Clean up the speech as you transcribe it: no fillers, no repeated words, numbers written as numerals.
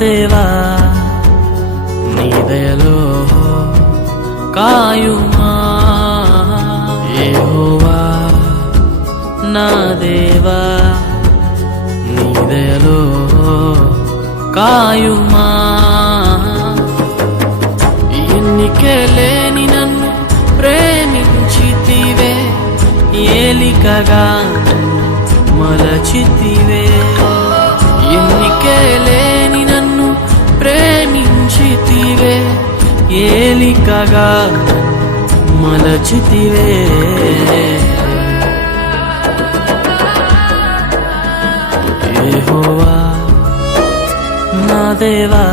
దేవా నీ దయలో కాయుమా యెహోవా నా దేవా నీ దయలో కాయుమా ఎన్నికే లేని నన్ను ప్రేమించితివే ఏలికగా మలచితివే ఎన్నికే లేని నన్ను ప్రేమించితివే ఏలికగా మలచితివే యెహోవా నా దేవా